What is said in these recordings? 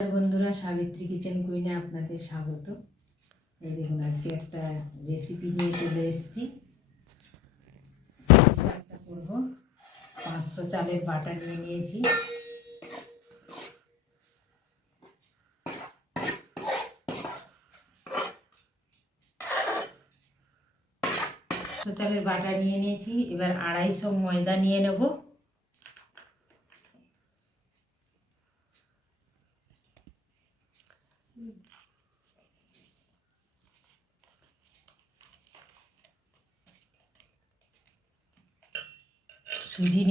বন্ধুরা, সাবিত্রী কিচেন কুইনে আপনাদের স্বাগত। এই দেখুন, আজকে একটা রেসিপি নিয়ে চলে এসেছি। শাকটা করবো। 500 চালের বাটা নিয়ে নিয়েছি। চালের বাটা নিয়ে নিয়েছি। এবার 250 ময়দা নিয়ে নেব। সুজি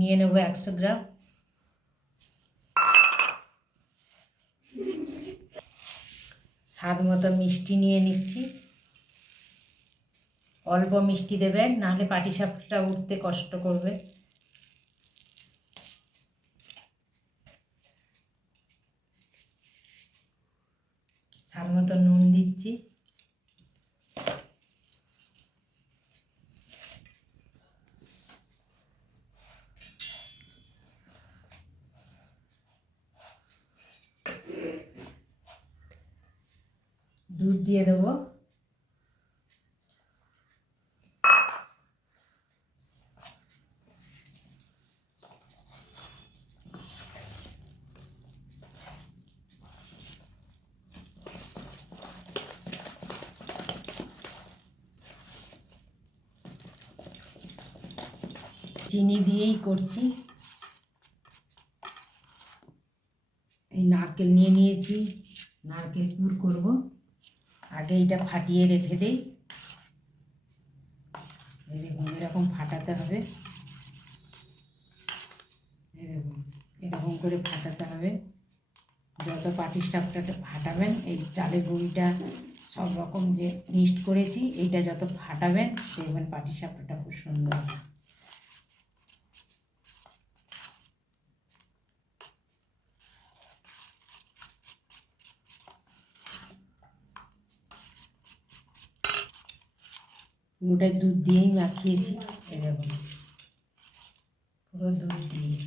নিয়ে নেব 100 গ্রাম। স্বাদ মতো মিষ্টি নিয়ে নিচ্ছি। অল্প মিষ্টি দেবেন, নাহলে পাটিসাপটা উঠতে কষ্ট করবে। স্বাদ মতো নুন দিচ্ছি। দুধ দিয়ে দেবো। চিনি দিয়েই করছি। এই নারকেল নিয়ে নিয়েছি, নারকেল পুর করব। আগে এটা ফাটিয়ে রেখে দেই। এই দেখুন, এরকম ফাটাতে হবে। এই দেখুন, এরকম করে ফাটাতে হবে। যত পাটিসাপটাটা ফাটাবেন, এই চালের গুঁড়িটা সব রকম যে মিক্সড করেছি, এইটা যত ফাটাবেন দেখবেন পাটিসাপটাটা খুব সুন্দর হবে। পুরোটা দুধ দিয়েই মাখিয়েছি। এই দেখুন, পুরো দুধ দিয়ে।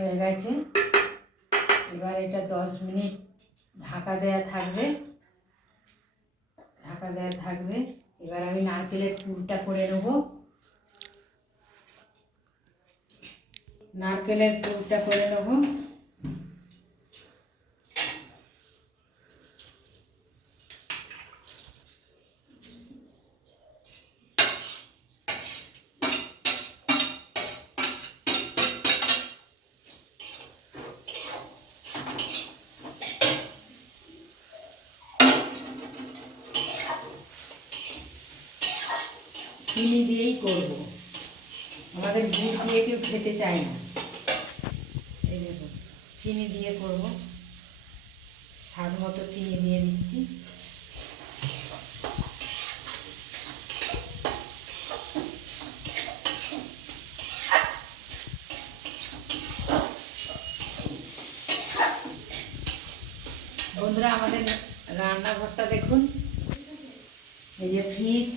হয়ে গেছে। এবার এটা 10 মিনিট ঢাকা দেওয়া থাকবে। এবার আমি নারকেলের পুরটা করে নেব। চিনি দিয়েই করব, আমাদের গুড় দিয়ে কেউ খেতে চায় না। এই দেখুন, চিনি দিয়ে করব। স্বাদ মতো চিনি দিয়ে দিচ্ছি। বন্ধুরা, আমাদের রান্নাঘরটা দেখুন। এই যে ফ্রিজ,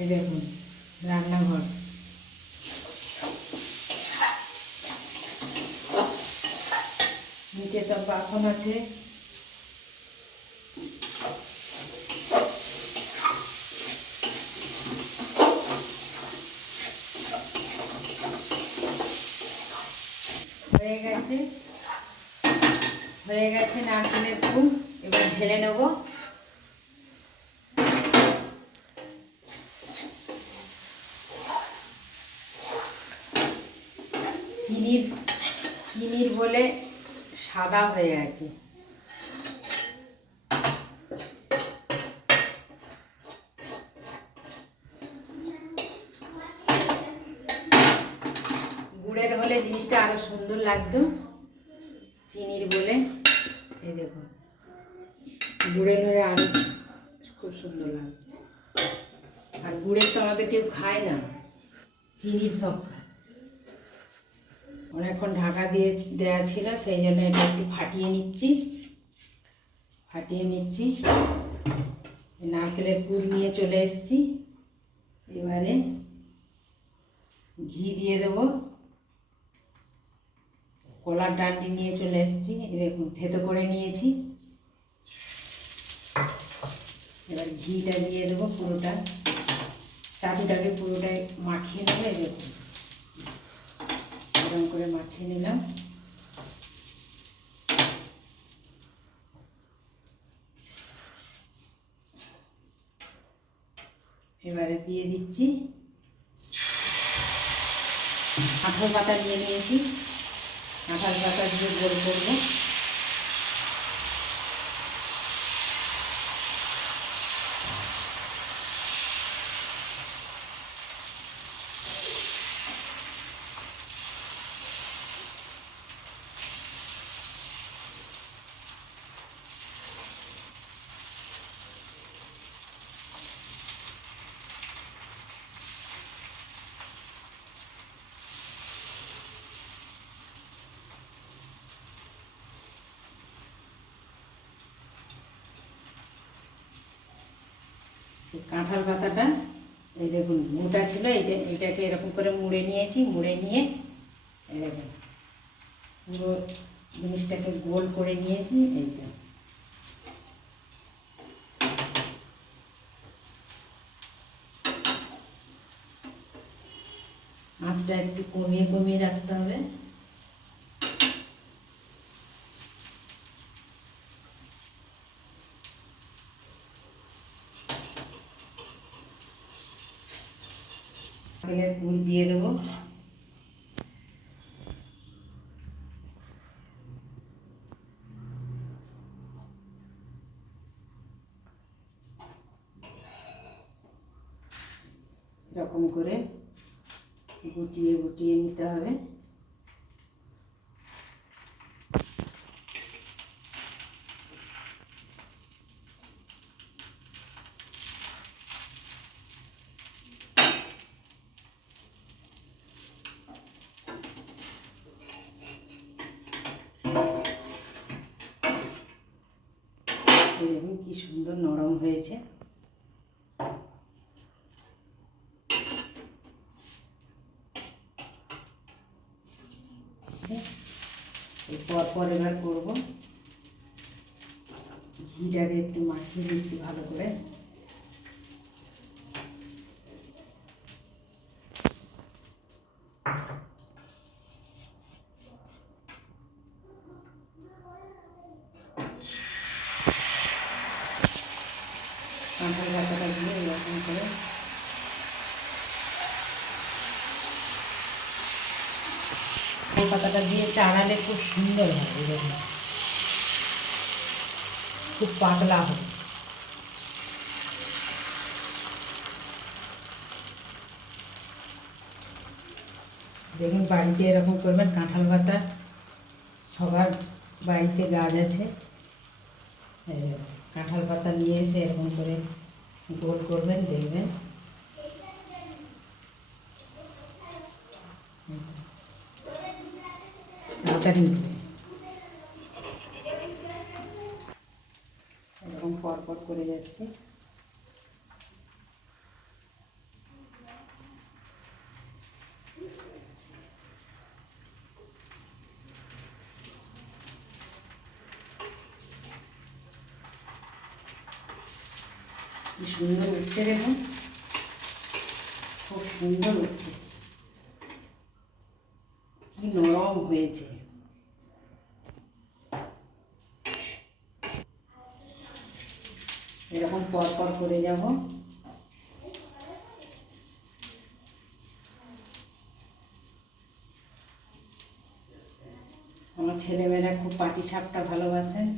এই দেখুন রান্নাঘর। নিচে সব বাসন আছে। হয়ে গেছে নারকেলের পুর। এবার ঢেলে নেব। চিনির বলে সাদা হয়ে আছে। গুড়ের হলে জিনিসটা আরো সুন্দর লাগতো। চিনির বলে, এই দেখুন গুড়ের হলে আরও খুব সুন্দর লাগে। আর গুড়ের তো আমাদের কেউ খায় না, চিনির সব খায়। অনেকক্ষণ ঢাকা দিয়ে দেওয়া ছিল, সেই জন্য এটা একটু ফাটিয়ে নিচ্ছি। নারকেলের পুর নিয়ে চলে এসেছি। এবারে ঘি দিয়ে দেবো। কলার ডান্ডি নিয়ে চলে এসেছি, দেখুন থেতো করে নিয়েছি। এবার ঘিটা দিয়ে দেবো পুরোটা, চাটুটাকে পুরোটাই মাখিয়ে নেবো। দেখুন এরকম করে মাখিয়ে নিলাম। এবারে দিয়ে দিচ্ছি কাঁঠাল পাতা নিয়েছি, কাঁঠাল পাতা দিয়ে গোল করবো। কাঁঠাল পাতাটা এই দেখুন মোটা ছিল, এইটাকে এরকম করে মুড়ে নিয়েছি। মুড়ে নিয়ে দেখুন পুরো জিনিসটাকে গোল করে নিয়েছি। এইটা আঁচটা একটু কমিয়ে রাখতে হবে। নারকেলের পুর দিয়ে দেবো। এরকম করে গুটিয়ে নিতে হবে। দেখুন কি সুন্দর নরম হয়েছে। পর এবার করবো, ঘিটাকে একটু মাখিয়ে দিচ্ছি ভালো করে। কাঁঠাল পাতাটা দিয়ে এরকম করে পাতাটা দিয়ে চাড়ালে খুব সুন্দর হয়। এরকম খুব পাতলা হয়। দেখুন বাড়িতে এরকম করবেন। কাঁঠাল পাতা সবার বাড়িতে গাছ আছে। কাঁঠাল পাতা নিয়ে এসে এরকম করে গোল করবেন, দেখবেন তাড়াতাড়ি উঠবে। এরকম পরপর করে যাচ্ছে। কি সুন্দর উঠছে, দেখুন খুব সুন্দর উঠছে, কি নরম হয়েছে। এরকম পরপর করে যাব। আমার ছেলেমেয়েরা খুব পাটিসাপটা ভালোবাসেন।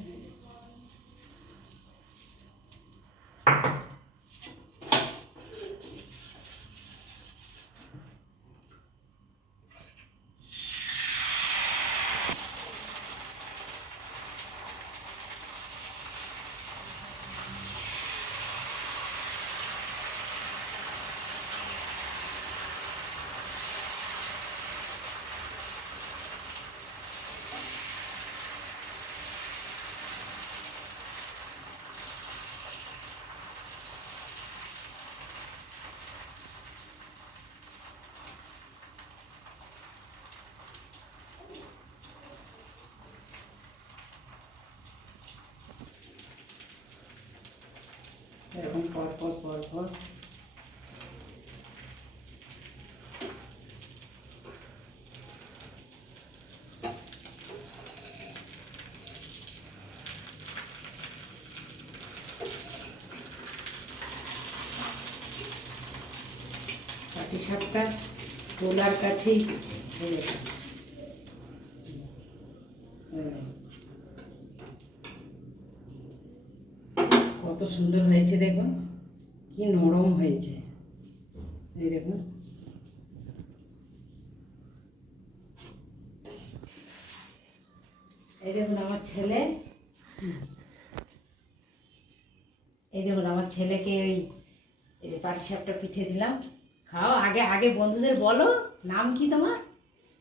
এরকম পরপর পরপর পাটিসাপটা তোলার কাছেই কত সুন্দর হয়েছে দেখুন, কি নরম হয়েছে। এই দেখুন, এই দেখুন আমার ছেলে, এই দেখুন আমার ছেলেকে ওই পাটিসাপটা পিঠে দিলাম, খাও। আগে আগে বন্ধুদের বলো, নাম কি তোমার?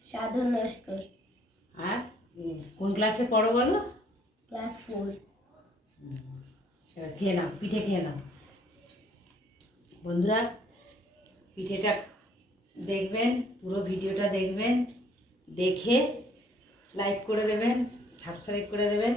সাধন নস্কর। আর কোন ক্লাসে পড়ো বলো? ক্লাস 4। এবার খেয়ে নাও, পিঠে খেয়ে নাও। বন্ধুরা, পিঠেটা দেখবেন, পুরো ভিডিওটা দেখবেন, দেখে লাইক করে দেবেন, সাবস্ক্রাইব করে দেবেন।